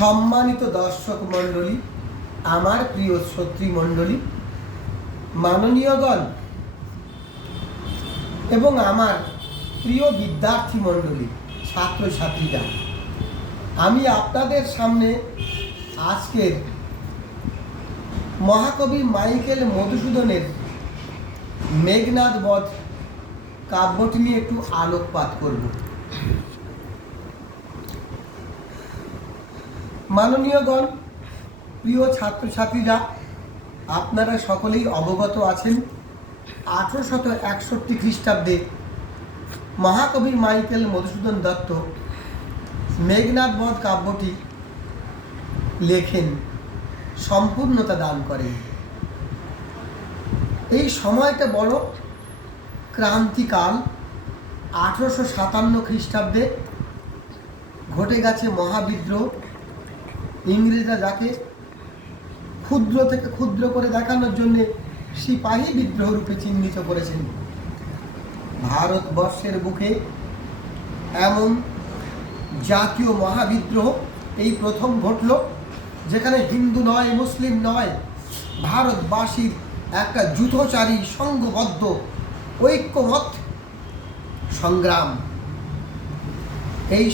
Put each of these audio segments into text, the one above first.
সম্মানিত দর্শক মণ্ডলী, আমার প্রিয় শ্রোতৃ মণ্ডলী, মাননীয়গণ এবং আমার প্রিয় বিদ্যার্থী মণ্ডলী, ছাত্রছাত্রীরা, আমি আপনাদের সামনে আজকের মহাকবি মাইকেল মধুসূদনের মেঘনাদ বধ কাব্যটি নিয়ে একটু আলোকপাত করব। মাননীয়গণ, প্রিয় ছাত্রছাত্রীরা, আপনারা সকলেই অবগত আছেন 1861 খ্রিস্টাব্দে মহাকবি মাইকেল মধুসূদন দত্ত মেঘনাদ বধ কাব্যটি লেখেন, সম্পূর্ণতা দান করেন। এই সময়টা বড় ক্রান্তিকাল। 1857 খ্রিস্টাব্দে ঘটে গেছে মহাবিদ্রোহ। ইংরেজরা যাকে ক্ষুদ্র থেকে ক্ষুদ্র করে দেখানোর জন্যে সিপাহী বিদ্রোহ রূপে চিহ্নিত করেছেন। ভারতবর্ষের বুকে এমন জাতীয় মহাবিদ্রোহ এই প্রথম ঘটল, যেখানে হিন্দু নয়, মুসলিম নয়, ভারতবাসীর একটা যূথচারী সংঘবদ্ধ ঐক্যমত সংগ্রাম। এই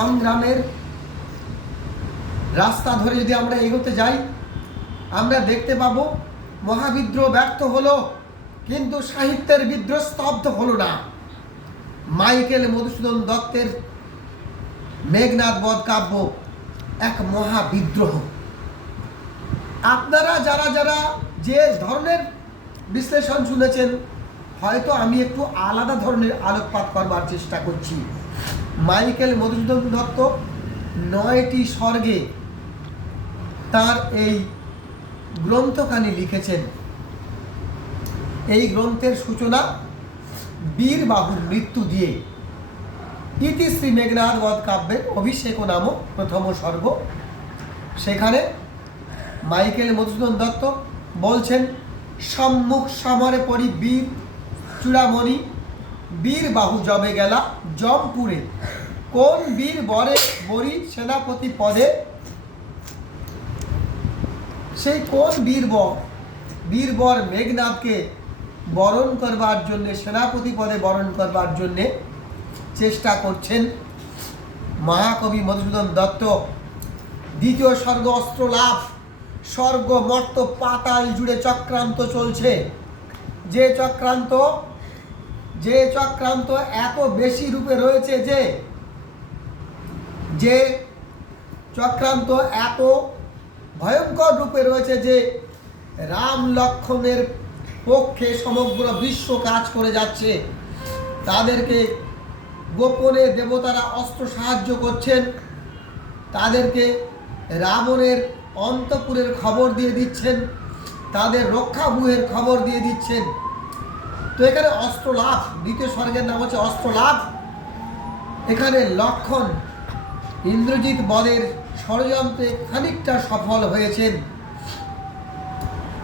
সংগ্রামের রাস্তা ধরে যদি আমরা এগোতে যাই, আমরা দেখতে পাবো মহাবিদ্রোহ ব্যর্থ হলো, কিন্তু সাহিত্যের বিদ্রোহ স্তব্ধ হলো না। মাইকেল মধুসূদন দত্তের মেঘনাদ বধ কাব্য এক মহাবিদ্রোহ। আপনারা যারা যারা যে ধরনের বিশ্লেষণ শুনেছেন, হয়তো আমি একটু আলাদা ধরনের আলোকপাত করবার চেষ্টা করছি। মাইকেল মধুসূদন দত্ত 9টি স্বর্গে তার এই গ্রন্থখানি লিখেছেন। এই গ্রন্থের সূচনা বীরবাহুর মৃত্যু দিয়ে। ইতি শ্রী মেঘনাদ বধ কাব্যের অভিষেক নামক প্রথম স্বর্গ। সেখানে মাইকেল মধুসূদন দত্ত বলছেন, সম্মুখ সমরে পড়ি বীর চূড়ামণি, বীরবাহু জবে গেলা জমপুরে, কোন বীর বরে বরি সেনাপতি পদে। সেই কোন বীরবর মেঘনাদকে বরণ করবার জন্যে, সেনাপতি পদে বরণ করবার জন্যে চেষ্টা করছেন মহাকবি মধুসূদন দত্ত। দ্বিতীয় স্বর্গ অস্ত্র লাভ। স্বর্গ মর্ত পাতাল জুড়ে চক্রান্ত চলছে। যে চক্রান্ত এত বেশি রূপে রয়েছে, যে চক্রান্ত এত ভয়ঙ্কর রূপে রয়েছে যে রাম লক্ষ্মণের পক্ষে সমগ্র বিশ্ব কাজ করে যাচ্ছে। তাদেরকে গোপনে দেবতারা অস্ত্র সাহায্য করছেন, তাদেরকে রাবণের অন্তপুরের খবর দিয়ে দিচ্ছেন, তাদের রক্ষাব্যূহের খবর দিয়ে দিচ্ছেন। তো এখানে অস্ত্র লাভ, দ্বিতীয় স্বর্গের নাম হচ্ছে অস্ত্র লাভ। এখানে লক্ষণ ইন্দ্রজিৎ বধের ষড়যন্ত্রে খানিকটা সফল হয়েছেন।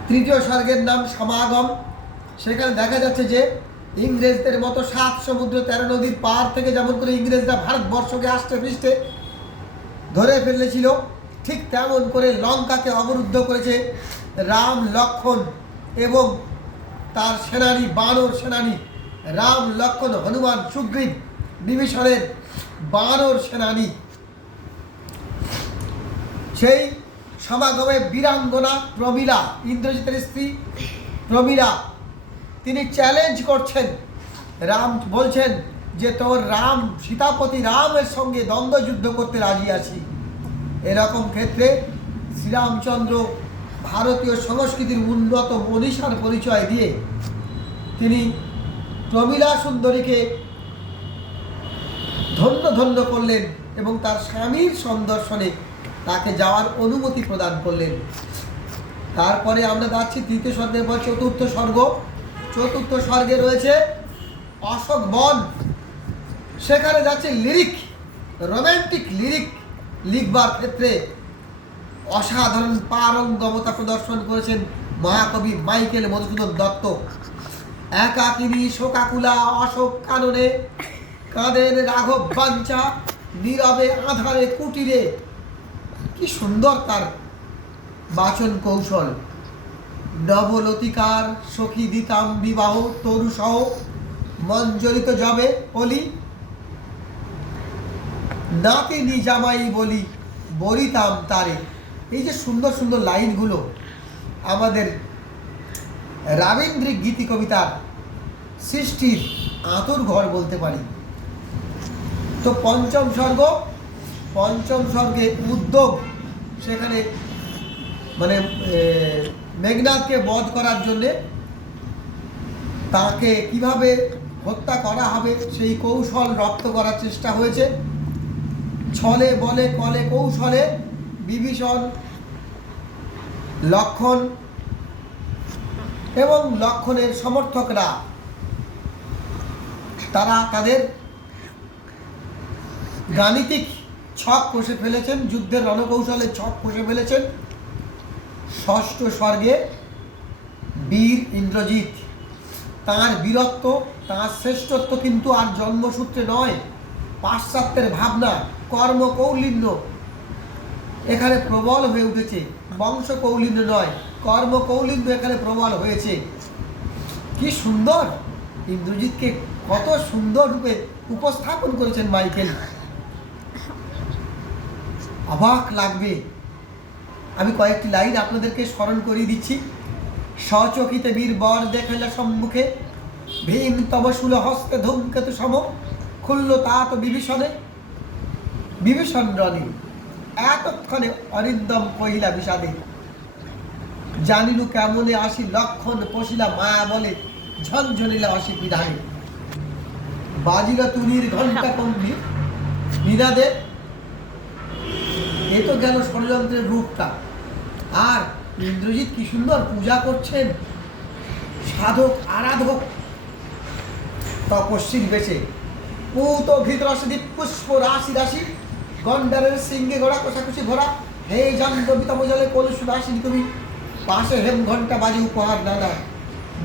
তৃতীয় স্বর্গের নাম সমাগম। সেখানে দেখা যাচ্ছে যে ইংরেজদের মতো 7 সমুদ্র 13 নদীর পার থেকে যেমন করে ইংরেজরা ভারতবর্ষকে আষ্টে পৃষ্ঠে ধরে ফেলেছিল, ঠিক তেমন করে লঙ্কাকে অবরুদ্ধ করেছে রাম লক্ষ্মণ এবং তার সেনানী, বানর সেনানী রাম লক্ষ্মণ হনুমান সুগ্রীব বিভীষণের বানর সেনানী। সেই সমাগমে বীরাঙ্গনা প্রমীলা, ইন্দ্রজিতের স্ত্রী প্রমীলা, তিনি চ্যালেঞ্জ করছেন। রাম বলছেন যে তোর রাম, সীতাপতি রামের সঙ্গে দ্বন্দ্ব যুদ্ধ করতে রাজি আছি। এরকম ক্ষেত্রে শ্রীরামচন্দ্র ভারতীয় সংস্কৃতির উন্নত মনীষার পরিচয় দিয়ে তিনি প্রমীলা সুন্দরীকে ধন্য করলেন এবং তার স্বামীর সন্দর্শনে তাকে যাওয়ার অনুমতি প্রদান করলেন। তারপরে আমরা যাচ্ছি তৃতীয় স্বর্গের পর চতুর্থ স্বর্গ। চতুর্থ স্বর্গে রয়েছে অশোক বন। সেখানে যাচ্ছে লিরিক, রোম্যান্টিক লিরিক লিখবার ক্ষেত্রে অসাধারণ পারঙ্গমতা প্রদর্শন করেছেন মহাকবি মাইকেল মধুসূদন দত্ত। একাকিনী শোকাকুলা অশোক কাননে কাঁদেন রাঘব বাঞ্চা নীরবে আধারে কুটিরে। কি সুন্দর তার বাচন কৌশল। নবলতিকার সখী দিতাম বিবাহ তরু সহ মঞ্জরিত যবে অলি নাতিনি জামাই বলি বলিতাম তারে। এই যে সুন্দর সুন্দর লাইনগুলো আমাদের রাবীন্দ্রিক গীতি কবিতার সৃষ্টির আঁতুর ঘর বলতে পারি। তো পঞ্চম স্বর্গে উদ্যোগ, সেখানে মানে মেঘনাদকে বধ করার জন্যে তাকে কিভাবে হত্যা করা হবে সেই কৌশল রপ্ত করার চেষ্টা হয়েছে। ছলে বলে কলে কৌশলে বিভীষণ, লক্ষণ এবং লক্ষণের সমর্থকরা তারা তাদের গাণিতিক ছক কষে ফেলেছেন, যুদ্ধের রণকৌশলের ছক কষে ফেলেছেন। ষষ্ঠ স্বর্গে বীর ইন্দ্রজিৎ, তাঁর বীরত্ব, তাঁর শ্রেষ্ঠত্ব কিন্তু আর জন্মসূত্রে নয়, পাশ্চাত্যের ভাবনা, কর্মকৌলিন্য এখানে প্রবল হয়ে উঠেছে। বংশকৌলিন্য নয়, কর্মকৌলিন্য এখানে প্রবল হয়েছে। কি সুন্দর ইন্দ্রজিৎকে কত সুন্দর রূপে উপস্থাপন করেছেন মাইকেল, অবাক লাগবে। আমি কয়েকটি লাইন আপনাদেরকে স্মরণ করিয়ে দিচ্ছি। সচকিতে বীর বর দেখাইলা সম্মুখে ভীম তব শূল হস্তে ধূমকেতু সম খুলল তাত বিভীষণে বিভীষণ রণে এতক্ষণে অরিন্দম কহিলা বিষাদে জানিলু কেমনে আসি লক্ষণ পশিলা মায়া বলে ঝনঝনিলা অসি বিধানে বাজিলা তুনির ঘণ্টা কম্বি নিনাদে। এ তো গেল ষড়যন্ত্রের রূপটা। আর ইন্দ্রজিৎ কি সুন্দর পূজা করছেন, সাধক আরাধক তপস্বীর বেশে। পুত ভিতরসদীপ পুষ্প রাশি রাশি গন্ডারের সিংহে ঘোড়া কষাকষি ঘোড়া হে জাম্বিতম জলে কলুষ রাশি তুমি পাশে হেম ঘণ্টা বাজে উপহার নানা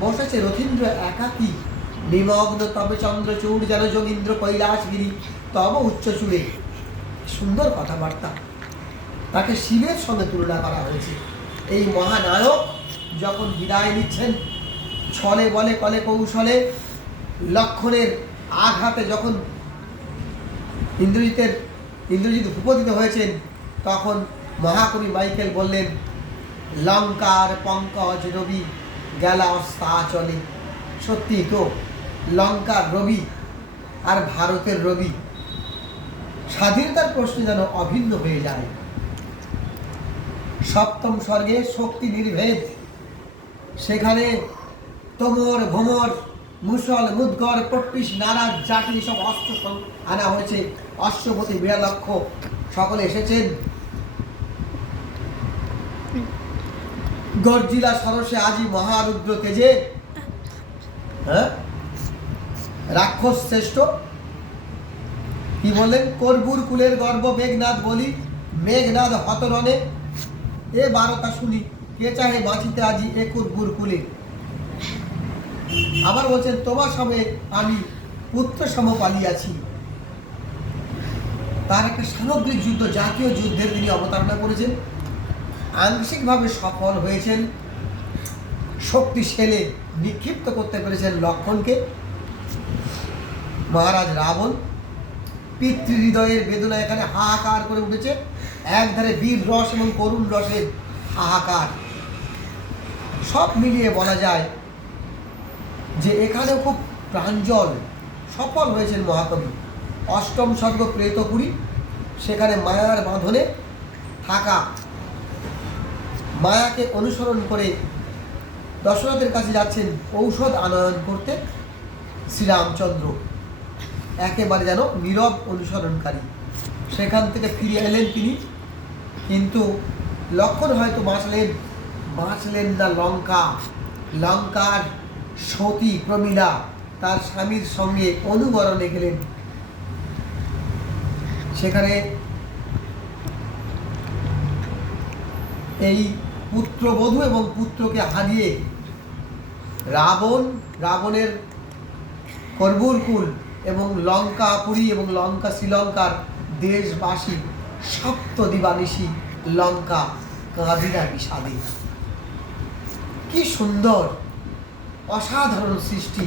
বসেছে রথীন্দ্র একাকী নিমগ্ন তবে চন্দ্রচূড় যেন যোগীন্দ্র কৈলাসগিরি তব উচ্চ চূড়ে। সুন্দর কথাবার্তা, তাকে শিবের সঙ্গে তুলনা করা হয়েছে। এই মহানায়ক যখন বিদায় নিচ্ছেন, ছলে বলে কলে কৌশলে লক্ষণের আঘাতে যখন ইন্দ্রজিৎ ভূপতিত হয়েছেন, তখন মহাকবি মাইকেল বললেন, লঙ্কার পঙ্কজ রবি গেলা অস্তা চলে। সত্যি তো, লঙ্কার রবি আর ভারতের রবি স্বাধীনতার প্রশ্নে যেন অভিন্ন হয়ে যায়। সপ্তম স্বর্গে শক্তি নির্ভেদ, সেখানে তোমর ভোমর মুসল মুদগর পট্টিস নারাজ জাতি সব অস্ত্র আনা হয়েছে। অশ্বপতি বিড়ালক্ষ সকলে এসেছেন। গর্জিলা সরসে আজি মহারুদ্র তেজে, রাক্ষস শ্রেষ্ঠ কি বললেন, কর্বুর কুলের গর্ব মেঘনাদ বলি মেঘনাদ হতরণে এ বারতা শুনি কে চাহে বাঁচিতে আজি এ কর্বুর কুলে। আবার বলছেন, তোমার সঙ্গে আমি পুত্র সম পালিয়াছি। তার একটা সামগ্রিক যুদ্ধ, জাতীয় যুদ্ধের তিনি অবতারণা করেছেন, আংশিকভাবে সফল হয়েছেন। শক্তিশালী নিক্ষিপ্ত করতে পেরেছেন লক্ষণকে। মহারাজ রাবণ পিতৃহৃদয়ের বেদনা এখানে হাহাকার করে উঠেছে। একধারে বীর রস এবং করুণ রসের হাহাকার, সব মিলিয়ে বলা যায় যে এখানেও খুব প্রাঞ্জল সফল হয়েছেন মহাকবি। অষ্টম স্বর্গ প্রেতপুরী, সেখানে মায়ার বাঁধনে থাকা, মায়াকে অনুসরণ করে দশরথের কাছে যাচ্ছেন ঔষধ আনয়ন করতে শ্রীরামচন্দ্র, একেবারে যেন নীরব অনুসরণকারী। সেখান থেকে ফিরে এলেন তিনি, কিন্তু লক্ষণ হয়তো বাঁচলেন না লঙ্কার সতী প্রমীলা তার স্বামীর সঙ্গে অনুবরণে গেলেন। সেখানে এই পুত্রবধূ এবং পুত্রকে হারিয়ে রাবণের করবুরকুল এবং লঙ্কাপুরী এবং শ্রীলঙ্কার দেশবাসী সপ্ত দিবানিশি লঙ্কা কাঁদিরা বিষাদে। কি সুন্দর অসাধারণ সৃষ্টি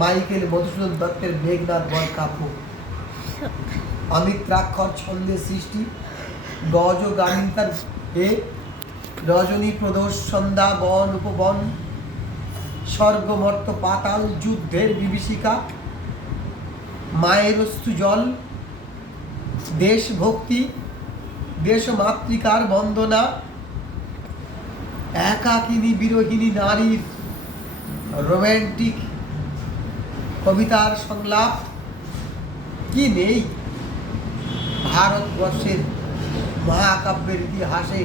মাইকেল মধুসূদন দত্তের মেঘনাদ বধ কাব্য। অমিত্রাক্ষর ছন্দের সৃষ্টি, গজ গামিতার হে, রজনী প্রদোষ সন্ধ্যা বন উপবন, স্বর্গ মর্ত পাতাল যুদ্ধের বিভীষিকা, মায়ের অশ্রু জল, দেশভক্তি, দেশমাতৃকার বন্দনা, একাকিনী বিরোহিনী নারীর রোম্যান্টিক কবিতার সংলাপ, কি নেই ভারতবর্ষের মহাকাব্যের ইতিহাসে।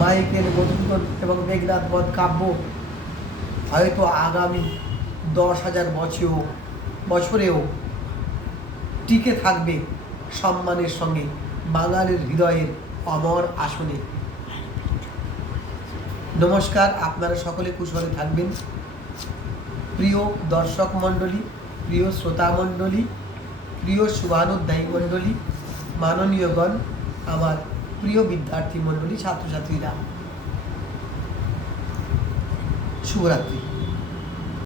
মাইকেল মধুসূদন এবং মেঘনাদ বধ কাব্য হয়তো আগামী 10,000 বছরেও টিকে থাকবে সম্মানের সঙ্গে বাঙালির হৃদয়ের অমর আসনে। নমস্কার, আপনারা সকলে কুশলে থাকবেন। প্রিয় দর্শক মণ্ডলী, প্রিয় শ্রোতা মণ্ডলী, প্রিয় শুভানুধ্যায়ী মণ্ডলী, মাননীয়গণ, আমার প্রিয় বিদ্যার্থী মণ্ডলী, ছাত্রছাত্রীরা, শুভরাত্রি।